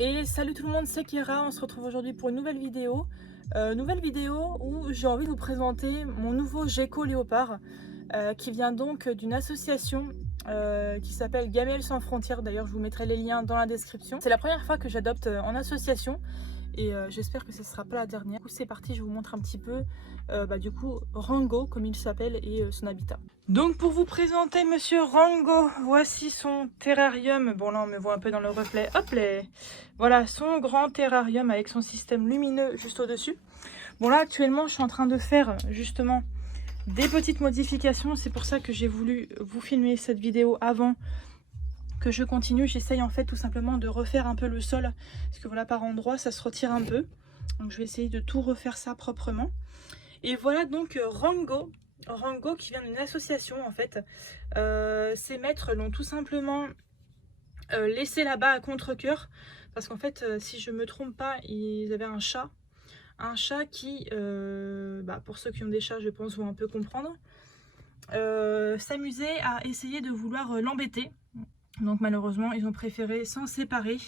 Et salut tout le monde, c'est Kira, on se retrouve aujourd'hui pour une nouvelle vidéo. Où j'ai envie de vous présenter mon nouveau gecko léopard qui vient donc d'une association qui s'appelle Gamelles sans frontières. D'ailleurs, je vous mettrai les liens dans la description. C'est la première fois que j'adopte en association et j'espère que ce ne sera pas la dernière. Du coup, c'est parti, je vous montre un petit peu du coup Rango, comme il s'appelle, et son habitat. Donc pour vous présenter Monsieur Rango, voici son terrarium. Bon là on me voit un peu dans le reflet, hop là. Voilà son grand terrarium avec son système lumineux juste au-dessus. Bon là actuellement je suis en train de faire justement des petites modifications. C'est pour ça que j'ai voulu vous filmer cette vidéo avant que je continue. J'essaye en fait tout simplement de refaire un peu le sol. Parce que voilà, par endroit ça se retire un peu. Donc je vais essayer de tout refaire ça proprement. Et voilà donc Rango qui vient d'une association en fait. Ses maîtres l'ont tout simplement laissé là-bas à contre-cœur. Parce qu'en fait, si je me trompe pas, ils avaient un chat. Un chat qui, pour ceux qui ont des chats, je pense, vont un peu comprendre, s'amusait à essayer de vouloir l'embêter. Donc malheureusement, ils ont préféré s'en séparer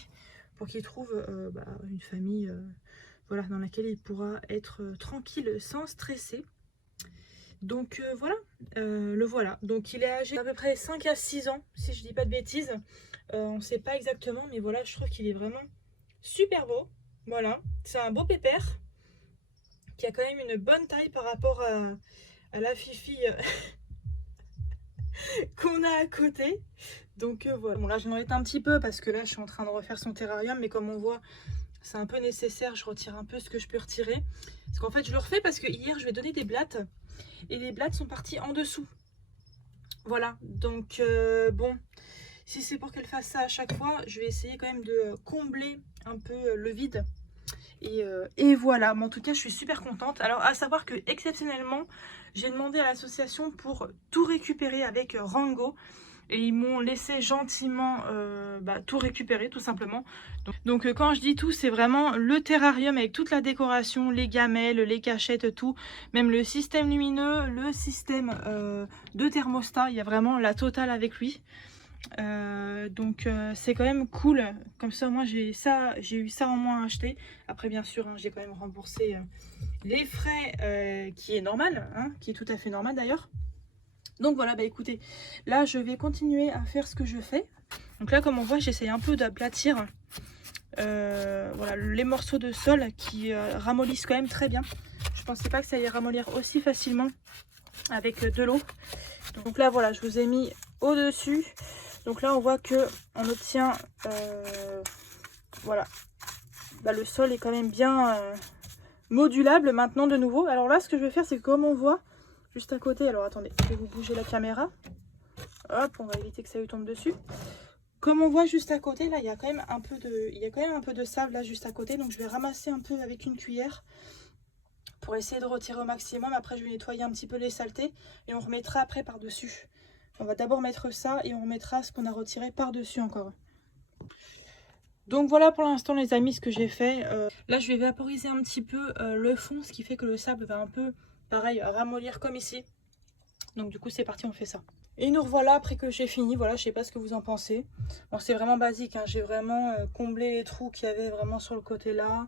pour qu'il trouve une famille voilà, dans laquelle il pourra être tranquille sans stresser. Donc voilà, le voilà. Donc il est âgé d'à peu près 5 à 6 ans, si je dis pas de bêtises. On ne sait pas exactement, mais voilà, je trouve qu'il est vraiment super beau. Voilà, c'est un beau pépère qui a quand même une bonne taille par rapport à la fifi qu'on a à côté. Donc voilà. Bon là je m'embête un petit peu parce que là je suis en train de refaire son terrarium, mais comme on voit c'est un peu nécessaire, je retire un peu ce que je peux retirer. Parce qu'en fait je le refais parce que hier je vais donner des blattes et les blattes sont parties en dessous. Voilà, donc bon, si c'est pour qu'elle fasse ça à chaque fois, je vais essayer quand même de combler un peu le vide. Et voilà, mais en tout cas je suis super contente. Alors à savoir que exceptionnellement j'ai demandé à l'association pour tout récupérer avec Rango. Et ils m'ont laissé gentiment tout récupérer tout simplement. Donc quand je dis tout, c'est vraiment le terrarium avec toute la décoration, les gamelles, les cachettes, tout. Même le système lumineux, le système de thermostat, il y a vraiment la totale avec lui. C'est quand même cool. Comme ça moi j'ai eu ça en moins à acheter. Après bien sûr hein, j'ai quand même remboursé les frais qui est normal, hein, qui est tout à fait normal d'ailleurs. Donc voilà, écoutez, là je vais continuer à faire ce que je fais. Donc là comme on voit j'essaye un peu d'aplatir voilà, les morceaux de sol qui ramollissent quand même très bien. Je pensais pas que ça allait ramollir aussi facilement avec de l'eau. Donc là voilà, je vous ai mis au dessus. Donc là on voit que on obtient voilà, le sol est quand même bien modulable maintenant de nouveau. Alors là ce que je vais faire c'est que comme on voit juste à côté, alors attendez, je vais vous bouger la caméra. Hop, on va éviter que ça lui tombe dessus. Comme on voit juste à côté, là, il y a quand même un peu de sable là juste à côté. Donc je vais ramasser un peu avec une cuillère pour essayer de retirer au maximum. Après, je vais nettoyer un petit peu les saletés et on remettra après par-dessus. On va d'abord mettre ça et on remettra ce qu'on a retiré par-dessus encore. Donc voilà pour l'instant les amis ce que j'ai fait. Là je vais vaporiser un petit peu le fond, ce qui fait que le sable va un peu pareil ramollir comme ici. Donc du coup c'est parti, on fait ça. Et nous revoilà après que j'ai fini. Voilà, je sais pas ce que vous en pensez. Bon c'est vraiment basique hein. J'ai vraiment comblé les trous qu'il y avait vraiment sur le côté là.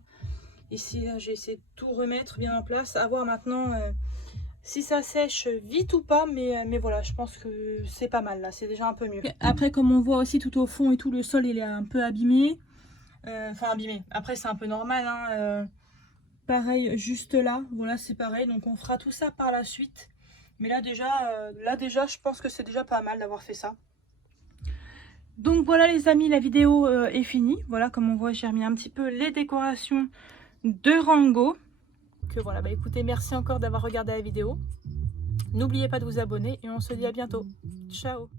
Ici j'ai essayé de tout remettre bien en place. À voir maintenant si ça sèche vite ou pas, mais voilà, je pense que c'est pas mal là, c'est déjà un peu mieux. Après comme on voit aussi tout au fond et tout, le sol il est un peu abîmé. Enfin abîmé, après c'est un peu normal hein, pareil juste là, voilà c'est pareil, donc on fera tout ça par la suite. Mais là déjà je pense que c'est déjà pas mal d'avoir fait ça. Donc voilà les amis, la vidéo est finie. Voilà, comme on voit j'ai remis un petit peu les décorations de Rango. Que voilà, écoutez, merci encore d'avoir regardé la vidéo. N'oubliez pas de vous abonner et on se dit à bientôt. Ciao.